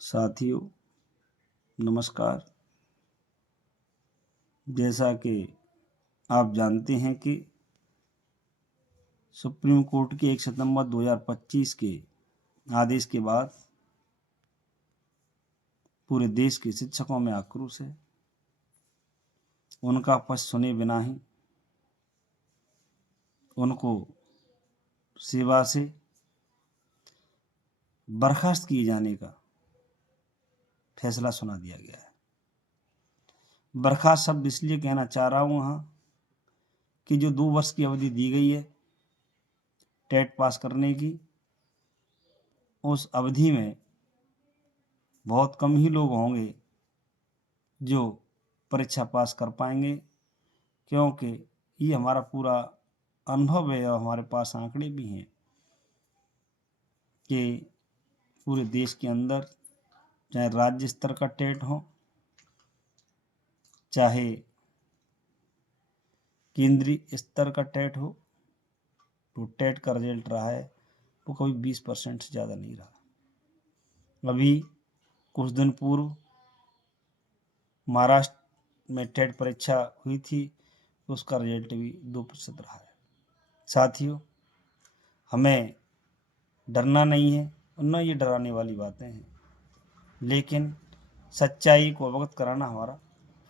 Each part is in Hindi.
साथियों नमस्कार। जैसा कि आप जानते हैं कि सुप्रीम कोर्ट के 1 सितंबर 2025 के आदेश के बाद पूरे देश के शिक्षकों में आक्रोश है। उनका पक्ष सुने बिना ही उनको सेवा से बर्खास्त किए जाने का फैसला सुना दिया गया है। बर्खास्त शब्द इसलिए कहना चाह रहा हूँ यहाँ कि जो 2 वर्ष की अवधि दी गई है टेट पास करने की, उस अवधि में बहुत कम ही लोग होंगे जो परीक्षा पास कर पाएंगे, क्योंकि ये हमारा पूरा अनुभव है और हमारे पास आंकड़े भी हैं कि पूरे देश के अंदर चाहे राज्य स्तर का टेट हो चाहे केंद्रीय स्तर का टेट हो, तो टेट का रिजल्ट रहा है वो कभी 20% से ज़्यादा नहीं रहा। अभी कुछ दिन पूर्व महाराष्ट्र में टेट परीक्षा हुई थी, उसका रिजल्ट भी 2% रहा है। साथियों, हमें डरना नहीं है और न ये डराने वाली बातें हैं, लेकिन सच्चाई को अवगत कराना हमारा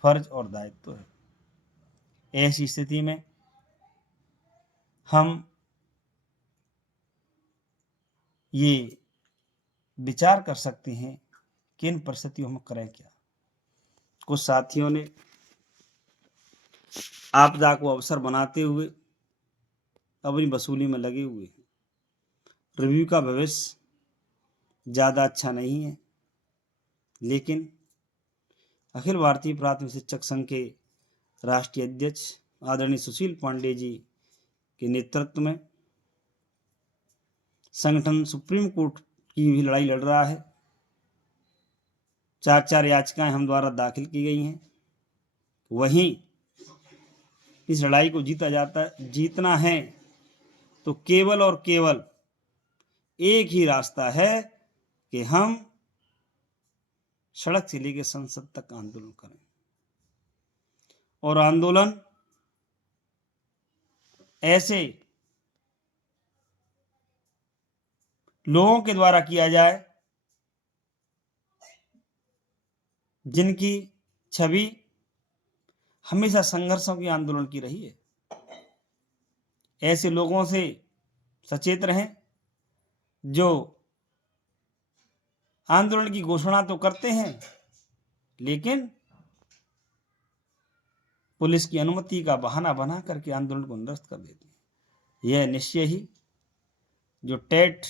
फर्ज और दायित्व है। ऐसी स्थिति में हम ये विचार कर सकते हैं कि इन परिस्थितियों में करें क्या। कुछ साथियों ने आपदा को अवसर बनाते हुए अपनी वसूली में लगे हुए हैं। रिव्यू का भविष्य ज़्यादा अच्छा नहीं है, लेकिन अखिल भारतीय प्राथमिक शिक्षक संघ के राष्ट्रीय अध्यक्ष आदरणीय सुशील पांडे जी के नेतृत्व में संगठन सुप्रीम कोर्ट की भी लड़ाई लड़ रहा है। 4 याचिकाएं हम द्वारा दाखिल की गई हैं। वहीं इस लड़ाई को जीतना है तो केवल और केवल एक ही रास्ता है कि हम सड़क से लेकर संसद तक आंदोलन करें, और आंदोलन ऐसे लोगों के द्वारा किया जाए जिनकी छवि हमेशा संघर्षों की आंदोलन की रही है। ऐसे लोगों से सचेत रहें जो आंदोलन की घोषणा तो करते हैं लेकिन पुलिस की अनुमति का बहाना बना करके आंदोलन को निरस्त कर देते हैं। यह निश्चय ही जो टेट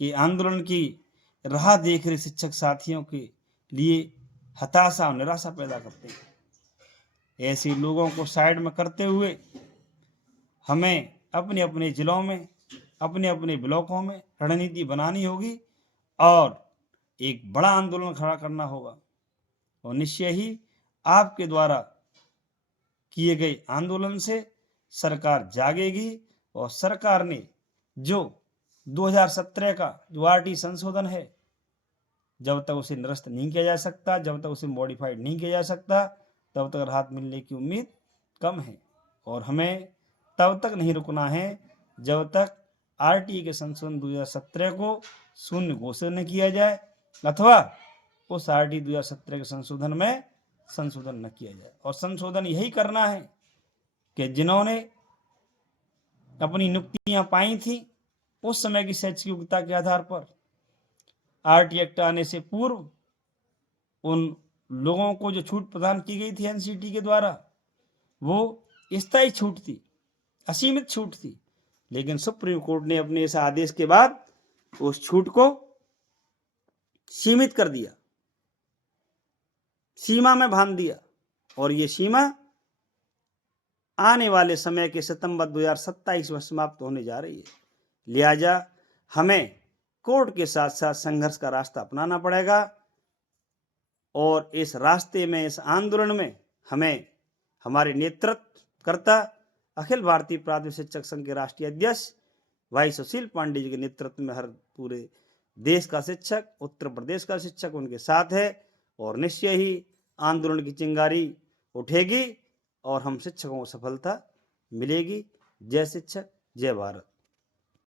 के आंदोलन की राह देख रहे शिक्षक साथियों के लिए हताशा और निराशा पैदा करते हैं। ऐसे लोगों को साइड में करते हुए हमें अपने अपने जिलों में, अपने अपने ब्लॉकों में रणनीति बनानी होगी और एक बड़ा आंदोलन खड़ा करना होगा, और निश्चय ही आपके द्वारा किए गए आंदोलन से सरकार जागेगी। और सरकार ने जो 2017 का जो आरटी संशोधन है, जब तक उसे निरस्त नहीं किया जा सकता, जब तक उसे मॉडिफाइड नहीं किया जा सकता, तब तक राहत मिलने की उम्मीद कम है। और हमें तब तक नहीं रुकना है जब तक आरटी के संशोधन 2017 को शून्य घोषित न किया जाए अथवा उस आरटी 2017 के संशोधन में संशोधन न किया जाए। और संशोधन यही करना है कि जिन्होंने अपनी नियुक्तियां पाई थी उस समय की शैक्षिक योग्यता के आधार पर आरटी एक्ट आने से पूर्व उन लोगों को जो छूट प्रदान की गई थी एनसीटी के द्वारा, वो स्थायी छूट थी, असीमित छूट थी, लेकिन सुप्रीम कोर्ट ने अपने इस आदेश के बाद उस छूट को सीमित कर दिया, सीमा में बांध दिया, और ये सीमा आने वाले समय के सितंबर 2027 में समाप्त होने जा रही है। लिहाजा हमें कोर्ट के साथ साथ संघर्ष का रास्ता अपनाना पड़ेगा, और इस रास्ते में, इस आंदोलन में हमें हमारे नेतृत्वकर्ता अखिल भारतीय प्राथमिक शिक्षक संघ के राष्ट्रीय अध्यक्ष भाई सुशील पांडे जी के नेतृत्व में हर पूरे देश का शिक्षक, उत्तर प्रदेश का शिक्षक उनके साथ है और निश्चय ही आंदोलन की चिंगारी उठेगी और हम शिक्षकों को सफलता मिलेगी। जय शिक्षक, जय भारत।